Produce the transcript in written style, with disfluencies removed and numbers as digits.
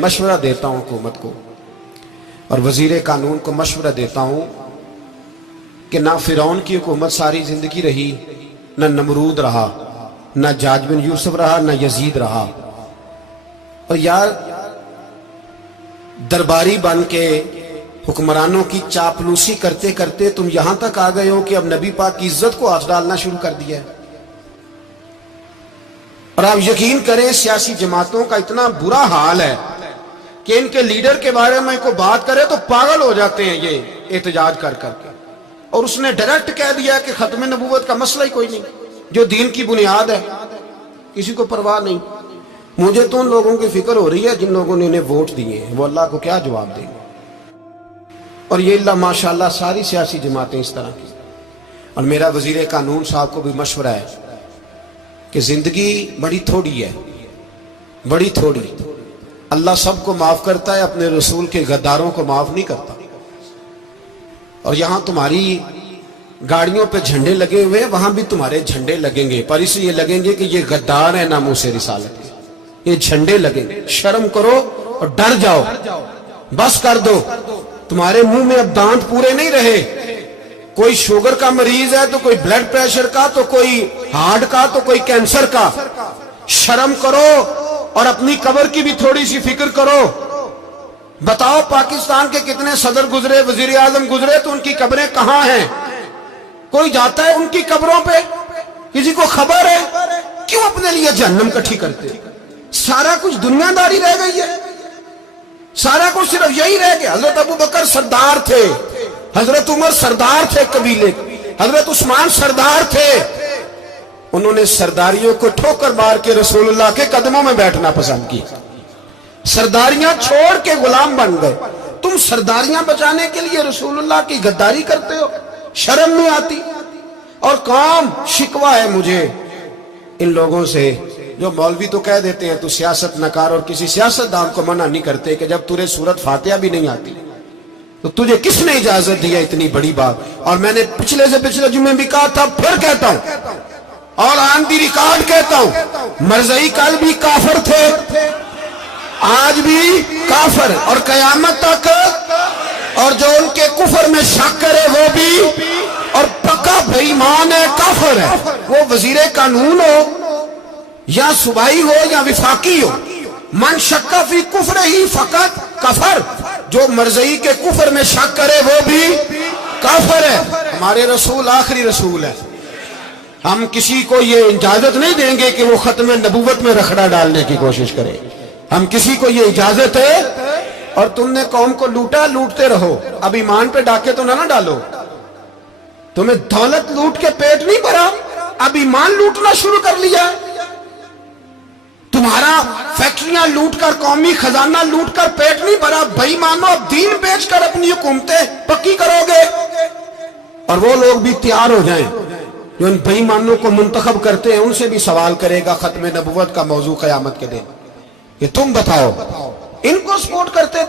मशवरा देता हूं हुकूमत को और वजीर कानून को मशवरा देता हूं कि ना फिरौन की हुकूमत सारी जिंदगी रही, ना नमरूद रहा, ना जाज बिन यूसुफ रहा, ना यजीद रहा। और यार दरबारी बन के हुक्मरानों की चापलूसी करते करते तुम यहां तक आ गए हो कि अब नबी पाक की इज्जत को हाथ डालना शुरू कर दिया है। और आप यकीन करें सियासी जमातों का इतना बुरा हाल है कि इनके लीडर के बारे में कोई बात करे तो पागल हो जाते हैं ये एहतजाज कर करके। और उसने डायरेक्ट कह दिया कि खत्म नबूवत का मसला ही कोई नहीं, जो दीन की बुनियाद है, किसी को परवाह नहीं। मुझे तो उन लोगों की फिक्र हो रही है जिन लोगों ने इन्हें वोट दिए हैं, वो अल्लाह को क्या जवाब देंगे। और ये अल्लाह माशाल्लाह सारी सियासी जमातें इस तरह की। और मेरा वजीर कानून साहब को भी मशवरा है कि जिंदगी बड़ी थोड़ी है, बड़ी थोड़ी। अल्लाह सबको माफ करता है, अपने रसूल के गद्दारों को माफ नहीं करता। और यहां तुम्हारी गाड़ियों पे झंडे लगे हुए हैं, वहां भी तुम्हारे झंडे लगेंगे, पर इसलिए लगेंगे कि ये गद्दार है नामूस रिसालत के। ये झंडे लगेंगे। शर्म करो और डर जाओ, बस कर दो। तुम्हारे मुंह में अब दांत पूरे नहीं रहे। कोई शुगर का मरीज है तो कोई ब्लड प्रेशर का, तो कोई हार्ट का, तो कोई कैंसर का। शर्म करो और अपनी कब्र की भी थोड़ी सी फिक्र करो। बताओ पाकिस्तान के कितने सदर गुजरे, वजीर आजम गुजरे, तो उनकी कब्रें कहां हैं? कोई जाता है उनकी कब्रों पे? किसी को खबर है? क्यों अपने लिए जहन्नम इकट्ठी करते? सारा कुछ दुनियादारी रह गई है, सारा कुछ सिर्फ यही रह गया। हजरत अबू बकर सरदार थे, हजरत उमर सरदार थे कबीले, हजरत उस्मान सरदार थे। उन्होंने सरदारियों को ठोकर मार के रसूलुल्लाह के कदमों में बैठना पसंद किया। सरदारियां छोड़ के गुलाम बन गए। तुम सरदारियां बचाने के लिए रसूलुल्लाह की गद्दारी करते हो, शर्म नहीं आती। और काम शिकवा है मुझे इन लोगों से जो मौलवी तो कह देते हैं तू सियासत न कर, और किसी सियासतदान को मना नहीं करते कि जब तुझे सूरत फातिहा भी नहीं आती तो तुझे किसने इजाजत दी है इतनी बड़ी बात। और मैंने पिछले से पिछले जुम्मे भी कहा था, फिर कहता हूं और ऑन दी रिकॉर्ड कहता हूं, मरज़ई कल भी काफिर थे, आज भी काफिर और कयामत तक। और जो उनके कुफर में शक करे वो भी, और पक्का बेईमान है, काफिर है। वो वजीर कानून हो या सुबाई हो या विफाकी हो, मन शक्का फी कुफर ही फकत कफर। जो मरज़ई के कुफर में शक करे वो भी काफिर है। हमारे रसूल आखिरी रसूल है। हम किसी को ये इजाजत नहीं देंगे कि वो खत्म नबूवत में रखड़ा डालने की कोशिश करे। हम किसी को ये इजाजत है। और तुमने कौम को लूटा, लूटते रहो, अब ईमान पे डाके तो ना डालो। तुम्हें दौलत लूट के पेट नहीं भरा, अब ईमान लूटना शुरू कर लिया। तुम्हारा फैक्ट्रियां लूटकर, कौमी खजाना लूटकर पेट नहीं भरा। बेईमानो, अब दीन बेचकर अपनी हुकूमतें पक्की करोगे। और वो लोग भी तैयार हो जाएं जो इन बेईमानों को मुंतखब करते हैं, उनसे भी सवाल करेगा खत्म नबूवत का मौजू क़यामत के दिन कि तुम बताओ, इनको सपोर्ट करते